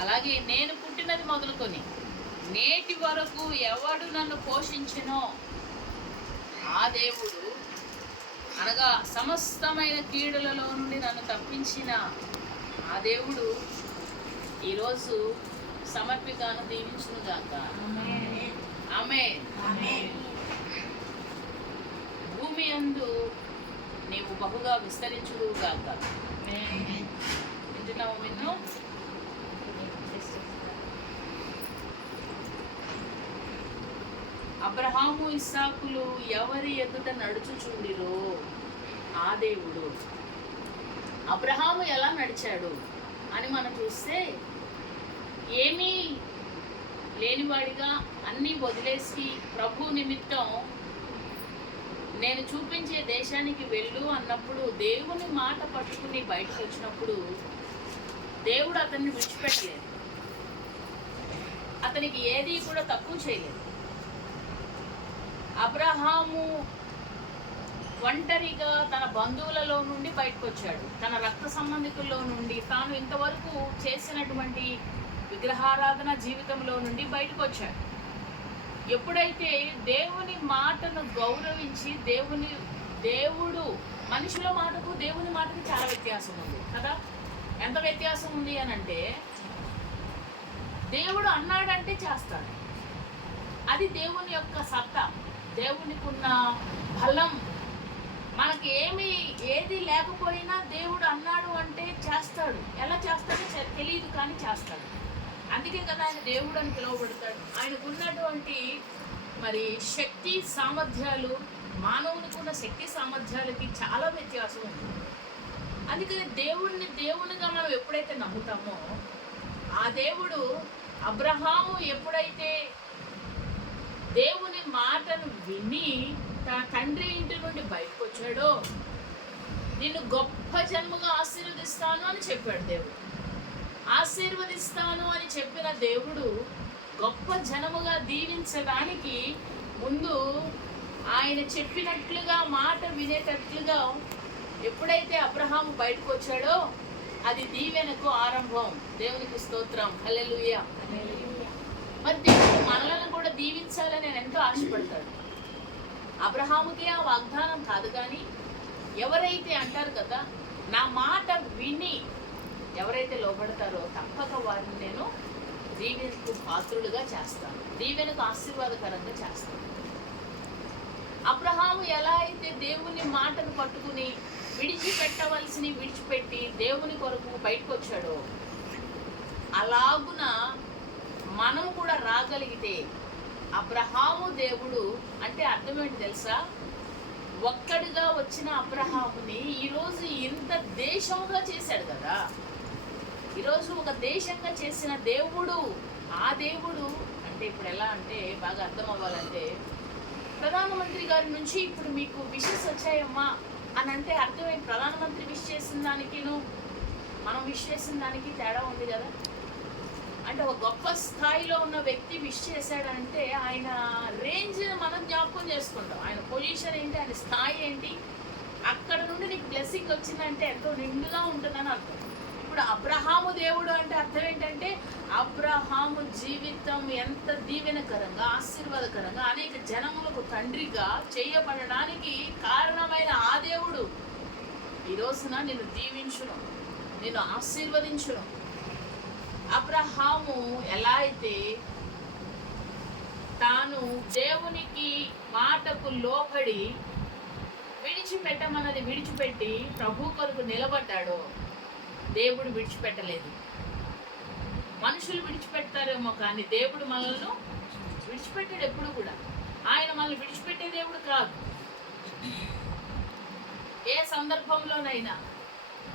అలాగే నేను పుట్టినది మొదలుకొని నేటి వరకు ఎవడు నన్ను పోషించినో ఆ దేవుడు అనగా సమస్తమైన కీడులలో నుండి నన్ను తప్పించిన ఆ దేవుడు ఈరోజు సమర్పితాను దీవించును గాక ఆమె. భూమి అందు నీవు బహుగా విస్తరించుడు గాక వింటున్నావు విన్ను అబ్రహాము ఇస్సాకులు ఎవరి ఎదుట నడుచుచుండిరో ఆ దేవుడు. అబ్రహాము ఎలా నడిచాడు అని మనం చూస్తే ఏమీ లేనివాడిగా అన్నీ వదిలేసి ప్రభు నిమిత్తం నేను చూపించే దేశానికి వెళ్ళు అన్నప్పుడు దేవుని మాట పట్టుకుని బయటకు వచ్చినప్పుడు దేవుడు అతన్ని విడిచిపెట్టలేదు. అతనికి ఏది కూడా తక్కువ చేయలేదు. అబ్రహాము ఒంటరిగా తన బంధువులలో నుండి బయటకు వచ్చాడు తన రక్త సంబంధికుల్లో నుండి తాను ఇంతవరకు చేసినటువంటి విగ్రహారాధన జీవితంలో నుండి బయటకు వచ్చాడు ఎప్పుడైతే దేవుని మాటను గౌరవించి దేవుని దేవుడు మనుషుల మాటకు దేవుని మాటకు చాలా వ్యత్యాసం ఉంది కదా? ఎంత వ్యత్యాసం ఉంది అని అంటే దేవుడు అన్నాడంటే చేస్తాడు. అది దేవుని యొక్క సత్తా. దేవునికి ఉన్న బలం. మనకి ఏమి ఏది లేకపోయినా దేవుడు అన్నాడు అంటే చేస్తాడు. ఎలా చేస్తాడో తెలియదు కానీ చేస్తాడు. అందుకే కదా ఆయన దేవుడు అని పిలువబడతాడు. ఆయనకు ఉన్నటువంటి మరి శక్తి సామర్థ్యాలు మానవునికి ఉన్న శక్తి సామర్థ్యాలకి చాలా వ్యత్యాసం ఉంది. అందుకని దేవుడిని దేవునిగా మనం ఎప్పుడైతే నమ్ముతామో ఆ దేవుడు అబ్రహాము ఎప్పుడైతే దేవుని మాటను విని తన తండ్రి ఇంటి నుండి బయటకు వచ్చాడో నిన్ను గొప్ప జన్మగా ఆశీర్వదిస్తాను అని చెప్పాడు దేవుడు. ఆశీర్వదిస్తాను అని చెప్పిన దేవుడు గొప్ప జనముగా దీవించడానికి ముందు ఆయన చెప్పినట్లుగా మాట వినేటట్లుగా ఎప్పుడైతే అబ్రహాం బయటకు వచ్చాడో అది దీవెనకు ఆరంభం. దేవునికి స్తోత్రం. హల్లెలూయా మరి దేవుడు మనలను కూడా దీవించాలని నేను ఎంతో ఆశపడతాడు అబ్రహాముకి ఆ వాగ్దానం కాదు కానీ ఎవరైతే అంటారు కదా నా మాట విని ఎవరైతే లోబడతారో తప్పక వారిని నేను దీవెనకు పాత్రుడుగా చేస్తాను. దీవెనకు ఆశీర్వాదకరంగా చేస్తాను. అబ్రహాము ఎలా అయితే దేవుని మాటను పట్టుకుని విడిచిపెట్టవలసిని విడిచిపెట్టి దేవుని కొరకు బయటకు వచ్చాడో అలాగున మనం కూడా రాగలిగితే అబ్రహాము దేవుడు అంటే అర్థం ఏంటి తెలుసా? ఒక్కడిగా వచ్చిన అబ్రహాముని ఈరోజు ఇంత దేశంగా చేశాడు కదా. ఈరోజు ఒక దేశంగా చేసిన దేవుడు ఆ దేవుడు అంటే ఇప్పుడు ఎలా అంటే బాగా అర్థం అవ్వాలంటే ప్రధానమంత్రి గారి నుంచి ఇప్పుడు మీకు విషెస్ వచ్చాయమ్మా అని అంటే అర్థమైంది ప్రధానమంత్రి విష్ చేసిన దానికిను మనం విష్ చేసిన దానికి తేడా ఉంది కదా. అంటే ఒక గొప్ప స్థాయిలో ఉన్న వ్యక్తి విష్ చేశాడంటే ఆయన రేంజ్ మనం జ్ఞాపకం చేసుకుంటాం. ఆయన పొజిషన్ ఏంటి ఆయన స్థాయి ఏంటి అక్కడ నుండి నీకు బ్లెస్సింగ్ వచ్చిందంటే ఎంతో నిండుగా ఉంటుందని అర్థం. ఇప్పుడు అబ్రహాము దేవుడు అంటే అర్థం ఏంటంటే అబ్రహాము జీవితం ఎంత దీవెనకరంగా ఆశీర్వాదకరంగా అనేక జనములకు తండ్రిగా చేయబడడానికి కారణమైన ఆ దేవుడు. ఈ రోజున నేను దీవించును నేను ఆశీర్వదించును. అబ్రహాము ఎలా అయితే తాను దేవునికి మాటకు లోబడి విడిచిపెట్టమన్నది విడిచిపెట్టి ప్రభు కొరకు నిలబడ్డాడో దేవుడు విడిచిపెట్టలేదు. మనుషులు విడిచిపెడతారేమో కానీ దేవుడు మనల్ని విడిచిపెట్టాడు ఎప్పుడు కూడా. ఆయన మనల్ని విడిచిపెట్టే దేవుడు కాదు. ఏ సందర్భంలోనైనా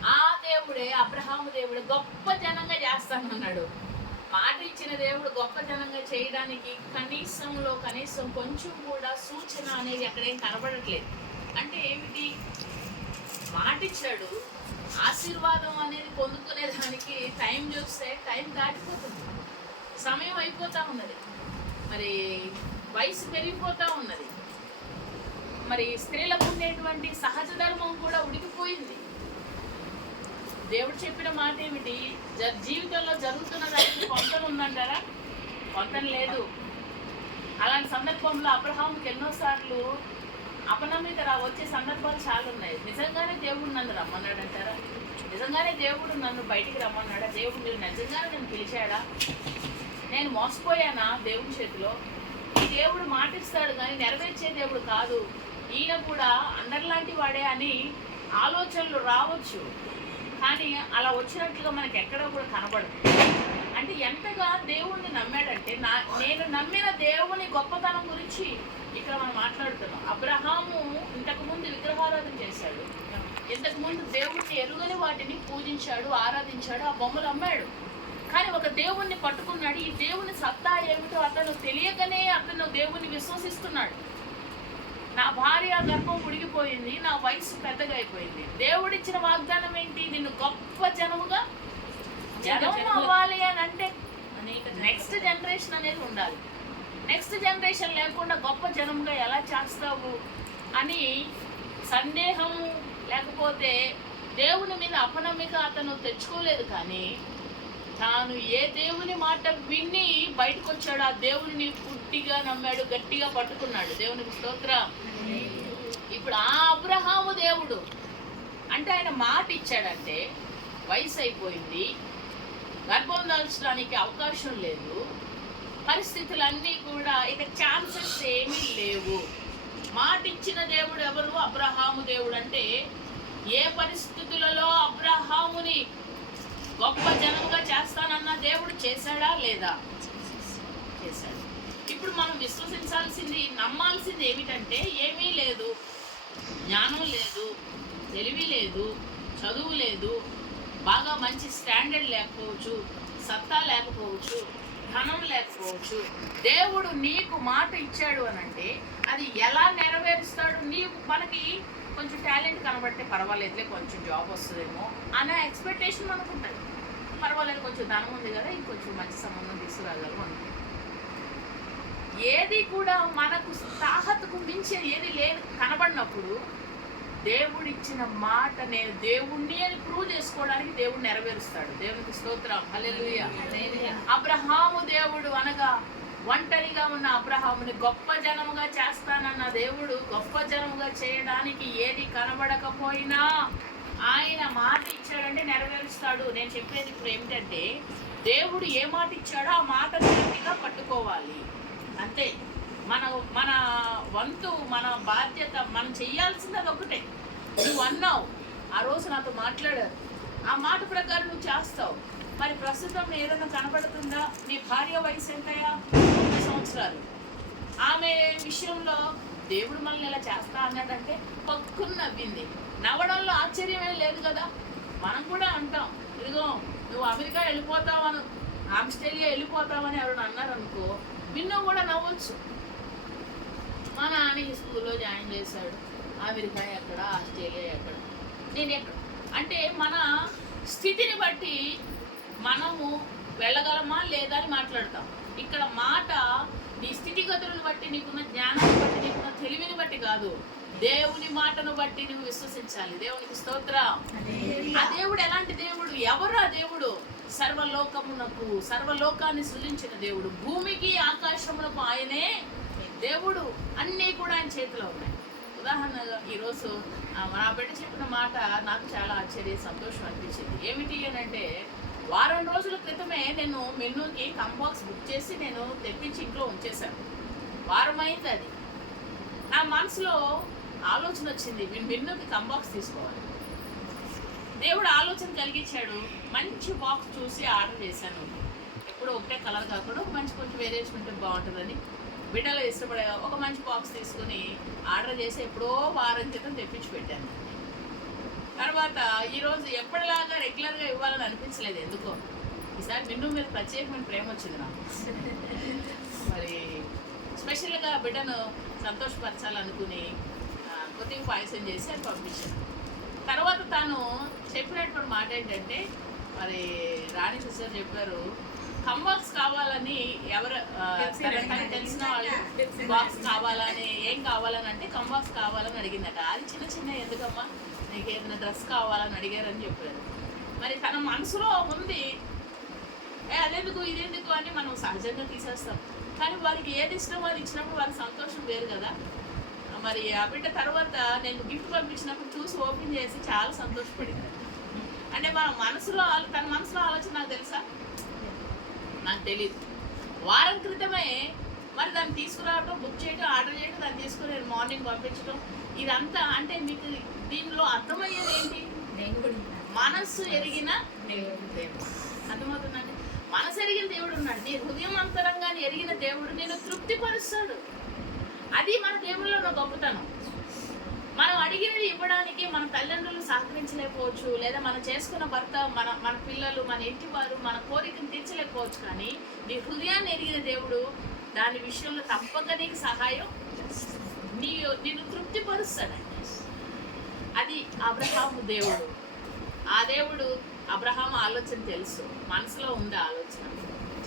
ఆ దేవుడే అబ్రహాము దేవుడు గొప్ప జనంగా చేస్తానన్నాడు. మాట ఇచ్చిన దేవుడు గొప్ప జనంగా చేయడానికి కనీసంలో కనీసం కొంచెం కూడా సూచన అనేది అక్కడేం కనబడట్లేదు. అంటే ఏమిటి? మాట ఇచ్చాడు ఆశీర్వాదం అనేది పొందుకునే దానికి టైం చూస్తే టైం దాటిపోతుంది. సమయం అయిపోతూ ఉన్నది. మరి వయసు పెరిగిపోతూ ఉన్నది. మరి స్త్రీలకు ఉండేటువంటి సహజ ధర్మం కూడా ఉడికిపోయింది. దేవుడు చెప్పిన మాట ఏమిటి? జ- జీవితంలో జరుగుతున్న దానికి కొంతను ఉందంటారా? కొంతను లేదు. అలాంటి సందర్భంలో అబ్రహాంకి ఎన్నోసార్లు అపనమ్మిక రా వచ్చే సందర్భాలు చాలా ఉన్నాయి. నిజంగానే దేవుడు నన్ను రమ్మన్నాడు అంటారా నిజంగానే దేవుడు నన్ను బయటికి రమ్మన్నాడా? దేవుడు మీరు నిజంగానే నన్ను పిలిచాడా? నేను మోసపోయానా దేవుడి చేతిలో? ఈ దేవుడు మాటిస్తాడు కానీ నెరవేర్చే దేవుడు కాదు. ఈయన కూడా అందరిలాంటి వాడే అని ఆలోచనలు రావచ్చు. కానీ అలా వచ్చినట్లుగా మనకి ఎక్కడా కూడా కనబడదు. అంటే ఎంతగా దేవుణ్ణి నమ్మాడంటే నా నేను నమ్మిన దేవుని గొప్పతనం గురించి ఇక్కడ మనం మాట్లాడుతున్నాం. అబ్రహాము ఇంతకు ముందు విగ్రహారాధన చేశాడు. ఇంతకు ముందు దేవుడిని ఎరుగని వాటిని పూజించాడు ఆరాధించాడు ఆ బొమ్మలు అమ్మాడు. కానీ ఒక దేవుణ్ణి పట్టుకున్నాడు. ఈ దేవుని సత్తా ఏమిటో అతను తెలియకనే అతను దేవుణ్ణి విశ్వసిస్తున్నాడు. నా భార్య గర్భం ఉడిగిపోయింది నా వయసు పెద్దగా అయిపోయింది. దేవుడిచ్చిన వాగ్దానం ఏంటి? నిన్ను గొప్ప జనముగా జనం అవ్వాలి అని అంటే నెక్స్ట్ జనరేషన్ అనేది ఉండాలి. నెక్స్ట్ జనరేషన్ లేకుండా గొప్ప జనంగా ఎలా చేస్తావు అని సందేహం లేకపోతే దేవుని మీద అపనమ్మిక అతను తెచ్చుకోలేదు కానీ తాను ఏ దేవుని మాట విని బయటకు వచ్చాడు ఆ దేవుని పుట్టిగా నమ్మాడు గట్టిగా పట్టుకున్నాడు. దేవునికి స్తోత్ర. ఇప్పుడు ఆ అబ్రహాము దేవుడు అంటే ఆయన మాట ఇచ్చాడంటే వయసు అయిపోయింది. గర్భం దాల్చడానికి అవకాశం లేదు. పరిస్థితులన్నీ కూడా ఇక ఛాన్సెస్ ఏమీ లేవు. మాట ఇచ్చిన దేవుడు ఎవరు? అబ్రహాము దేవుడు. అంటే ఏ పరిస్థితులలో అబ్రహాముని గొప్ప జనముగా చేస్తానన్న దేవుడు చేశాడా లేదా? చేశాడు. ఇప్పుడు మనం విశ్వసించాల్సింది నమ్మాల్సింది ఏమిటంటే ఏమీ లేదు. జ్ఞానం లేదు తెలివి లేదు చదువు లేదు బాగా మంచి స్టాండర్డ్ లేకపోవచ్చు సత్తా లేకపోవచ్చు ధనం లేకపోవచ్చు. దేవుడు నీకు మాట ఇచ్చాడు అని అంటే అది ఎలా నెరవేరుస్తాడు? నీకు మనకి కొంచెం టాలెంట్ కనబడితే పర్వాలేదులే కొంచెం జాబ్ వస్తుందేమో అనే ఎక్స్పెక్టేషన్ మనకు ఉంటుంది. పర్వాలేదు కొంచెం ధనం ఉంది కదా ఇంకొంచెం మంచి సంబంధం తీసుకురాగలము అనుకుంటాం ఏది కూడా మనకు తాహతకు మించి ఏది లేదు కనబడినప్పుడు దేవుడిచ్చిన మాట నేను దేవుణ్ణి అని ప్రూవ్ చేసుకోవడానికి దేవుడు నెరవేరుస్తాడు. దేవునికి స్తోత్రం. హలెలుయ అబ్రహాము దేవుడు అనగా ఒంటరిగా ఉన్న అబ్రహాముని గొప్ప జనముగా చేస్తానన్న దేవుడు గొప్ప జనముగా చేయడానికి ఏది కనబడకపోయినా ఆయన మాట ఇచ్చాడంటే నెరవేరుస్తాడు. నేను చెప్పేది ఇప్పుడు ఏమిటంటే దేవుడు ఏ మాట ఇచ్చాడో ఆ మాట గట్టిగా పట్టుకోవాలి. అంతే. మన మన వంతు మన బాధ్యత మనం చేయాల్సింది అది ఒకటే. నువ్వు అన్నావు ఆ రోజు నాతో మాట్లాడారు. ఆ మాట ప్రకారం నువ్వు చేస్తావు. మరి ప్రస్తుతం ఏదైనా కనబడుతుందా? నీ భార్య వయసు ఎంతయా సంవత్సరాలు. ఆమె విషయంలో దేవుడు మనల్ని ఇలా చేస్తా అన్నాడంటే పక్కున నవ్వింది. నవ్వడంలో ఆశ్చర్యమే లేదు కదా? మనం కూడా అంటాం ఇదిగో నువ్వు అమెరికా వెళ్ళిపోతావను ఆస్ట్రేలియా వెళ్ళిపోతావని ఎవరైనా అన్నారు అనుకో విన్ను కూడా నవ్వచ్చు. మా నాన్న ఈ స్కూల్లో జాయిన్ చేశాడు. అమెరికా ఎక్కడ ఆస్ట్రేలియా ఎక్కడ? నేను ఎక్కడ? అంటే మన స్థితిని బట్టి మనము వెళ్ళగలమా లేదా అని మాట్లాడతాం. ఇక్కడ మాట నీ స్థితిగతులను బట్టి నీకున్న జ్ఞానాన్ని బట్టి నీకున్న తెలివిని బట్టి కాదు. దేవుని మాటను బట్టి నువ్వు విశ్వసించాలి. దేవునికి స్తోత్రం. ఆ దేవుడు ఎలాంటి దేవుడు? ఎవరు ఆ దేవుడు? సర్వలోకమునకు సర్వలోకాన్ని సృజించిన దేవుడు. భూమికి ఆకాశమునకు ఆయనే దేవుడు. అన్నీ కూడా ఆయన చేతిలో ఉన్నాయి. ఉదాహరణగా ఈరోజు నా బిడ్డ చెప్పిన మాట నాకు చాలా ఆశ్చర్య సంతోషం అనిపించింది. ఏమిటి అని అంటే వారం రోజుల క్రితమే నేను మెనూకి కంబాక్స్ బుక్ చేసి నేను తెప్పించి ఇంట్లో ఉంచేశాను. వారం అయింది అది. నా మనసులో ఆలోచన వచ్చింది నేను మెనూకి కంబాక్స్ తీసుకోవాలి. దేవుడు ఆలోచన కలిగించాడు మంచి బాక్స్ చూసి ఆర్డర్ చేశాను. ఎప్పుడు ఒకటే కలర్ కాకుండా మంచి కొంచెం వేరియేషన్ ఉంటే బాగుంటుందని. బిడ్డలు ఇష్టపడే ఒక మంచి బాక్స్ తీసుకుని ఆర్డర్ చేసి ఎప్పుడో వారం క్రితం తెప్పించి పెట్టాను. తర్వాత ఈరోజు ఎప్పటిలాగా రెగ్యులర్గా ఇవ్వాలని అనిపించలేదు ఎందుకో. ఈసారి మిన్ను మీద ప్రత్యేకమైన ప్రేమ వచ్చింది నాకు. మరి స్పెషల్గా బిడ్డను సంతోషపరచాలనుకుని కొద్దిగా పాయసం చేసి అది పంపించాను. తర్వాత తాను చెప్పినటువంటి మాట ఏంటంటే మరి రాణి సిస్టర్ చెప్పారు కంబాక్స్ కావాలని ఎవరు తెలిసిన వాళ్ళు బాక్స్ కావాలని ఏం కావాలని అంటే కంబాక్స్ కావాలని అడిగిందట. అది చిన్న చిన్న ఎందుకమ్మా? నీకు ఏదైనా డ్రెస్ కావాలని అడిగారని చెప్పారు. మరి తన మనసులో ఉంది ఏ అదెందుకు ఇదెందుకు అని మనం సహజంగా తీసేస్తాం. కానీ వారికి ఏది ఇష్టం అది ఇచ్చినప్పుడు వారి సంతోషం వేరు కదా. మరి ఆ బిడ్డ తర్వాత నేను గిఫ్ట్ పంపించినప్పుడు చూసి ఓపెన్ చేసి చాలా సంతోషపడింది. అంటే మన మనసులో ఆలో- తన మనసులో ఆలోచన నాకు తెలుసా? నాకు తెలియదు వారం క్రితమే మరి దాన్ని తీసుకురావడం బుక్ చేయడం ఆర్డర్ చేయడం దాన్ని తీసుకుని మార్నింగ్ పంపించడం ఇదంతా అంటే మీకు దీనిలో అర్థమయ్యేది ఏంటి దేవుడు మనస్సు ఎరిగిన దేవుడు దేవుడు. అర్థమవుతుందండి? మనసు ఎరిగిన దేవుడు ఉన్నాడు. నీ హృదయం అంతరంగాన్ని ఎరిగిన దేవుడు నేను తృప్తిపరుస్తాడు. అది మన దేవుళ్ళలో ఉన్న గొప్పతనం. మనం అడిగినది ఇవ్వడానికి మన తల్లిదండ్రులు సహకరించలేకపోవచ్చు లేదా మనం చేసుకున్న భర్త మన మన పిల్లలు మన ఇంటి వారు మన కోరికను తీర్చలేకపోవచ్చు. కానీ నీ హృదయాన్ని ఎరిగిన దేవుడు దాని విషయంలో తప్పక నీకు సహాయం నీ నిన్ను తృప్తిపరుస్తాడు అది అబ్రహాము దేవుడు. ఆ దేవుడు అబ్రహాం ఆలోచన తెలుసు. మనసులో ఉంది ఆలోచన.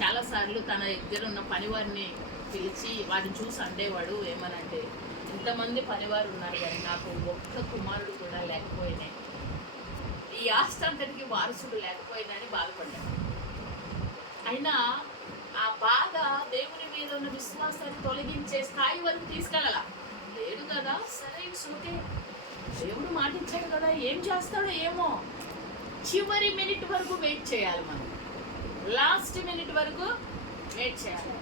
చాలాసార్లు తన దగ్గర ఉన్న పనివారిని పిలిచి వారిని చూసి అండేవాడు ఏమనంటే ఇంతమంది పనివారు ఉన్నారు కానీ నాకు ఒక్క కుమారుడు కూడా లేకపోయినాయి. ఈ ఆస్తి అంతటికి వారసుడు లేకపోయిందని బాధపడ్డాడు అయినా ఆ బాధ దేవుని మీద ఉన్న విశ్వాసాన్ని తొలగించే స్థాయి వరకు తీసుకెళ్ళాల? లేడు కదా సరే ఇట్స్ ఓకే దేవుడు మాటిచ్చాడు కదా ఏం చేస్తాడో ఏమో. చివరి మినిట్ వరకు వెయిట్ చేయాలి మనం. లాస్ట్ మినిట్ వరకు వెయిట్ చేయాలి.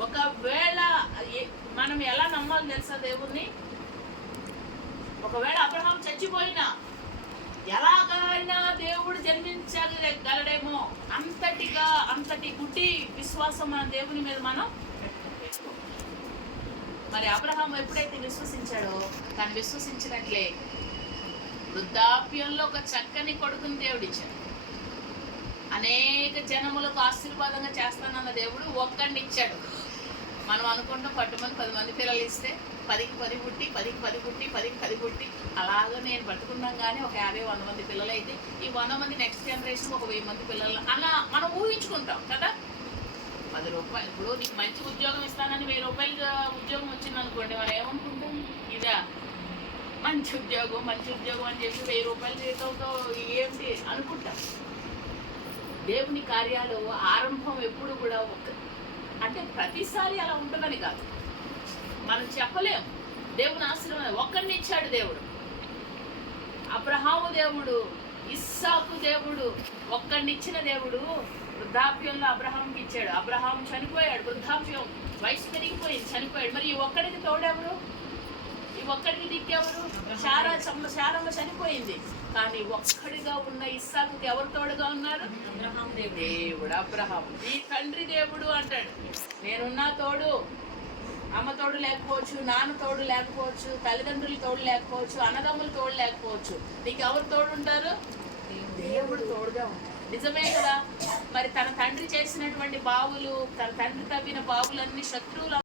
ఒకవేళ మనం ఎలా నమ్మాలి తెలుసా దేవుణ్ణి? ఒకవేళ అబ్రహాం చచ్చిపోయినా ఎలాగైనా దేవుడు జన్మించగలడేమో అంతటిగా అంతటి గుడ్డి విశ్వాసం మన దేవుని మీద మనం మరి అబ్రహాం ఎప్పుడైతే విశ్వసించాడో తను విశ్వసించినట్లే వృద్ధాప్యంలో ఒక చక్కని కొడుకుని దేవుడిచ్చాడు. అనేక జనములకు ఆశీర్వాదంగా చేస్తానన్న దేవుడు ఒక్కడిని ఇచ్చాడు మనం అనుకుంటాం పట్టుమంది పది మంది పిల్లలు ఇస్తే పదికి పది పుట్టి పదికి పది పుట్టి పదికి పది పుట్టి అలాగా నేను పట్టుకున్నాం కానీ ఒక యాభై వంద మంది పిల్లలు అయితే ఈ వంద మంది నెక్స్ట్ జనరేషన్ ఒక వెయ్యి మంది పిల్లలు. అలా మనం ఊహించుకుంటాం కదా? పది రూపాయలు. ఇప్పుడు నీకు మంచి ఉద్యోగం ఇస్తానని వెయ్యి రూపాయలు ఉద్యోగం వచ్చింది అనుకోండి మనం ఏమనుకుంటాం ఇదా. మంచి ఉద్యోగం మంచి ఉద్యోగం అని చెప్పి వెయ్యి రూపాయల జీతంతో ఏంటి అనుకుంటాం. దేవుని కార్యాలు ఆరంభం ఎప్పుడు కూడా ఒక అంటే ప్రతిసారి అలా ఉంటుందని కాదు. మనం చెప్పలేం. దేవుని ఆశ్రమం ఒక్కడిని ఇచ్చాడు దేవుడు. అబ్రహాము దేవుడు ఇస్సాకు దేవుడు ఒక్కడినిచ్చిన దేవుడు వృద్ధాప్యంలో అబ్రహాంకి ఇచ్చాడు. అబ్రహాం చనిపోయాడు వృద్ధాప్యం వయసు పెరిగిపోయింది చనిపోయాడు. మరి ఈ ఒక్కడికి తోడెవరు? ఒక్కడికి దిక్కెవరు శారా శారమ్మ చనిపోయింది. కానీ ఒక్కడిగా ఉన్న ఇస్సాకుకి ఎవరు తోడుగా ఉన్నారు? దేవుడు. దేవుడు అబ్రహాం. ఈ తండ్రి దేవుడు అంటాడు. నేనున్నా తోడు. అమ్మ తోడు లేకపోవచ్చు నాన్న తోడు లేకపోవచ్చు తల్లిదండ్రులు తోడు లేకపోవచ్చు అన్నదమ్ములు తోడు లేకపోవచ్చు. నీకు ఎవరు తోడు ఉంటారు దేవుడు తోడుగా ఉంటాడు. నిజమే కదా? మరి తన తండ్రి చేసినటువంటి బావులు తన తండ్రి తవ్విన బావులన్నీ శత్రువులు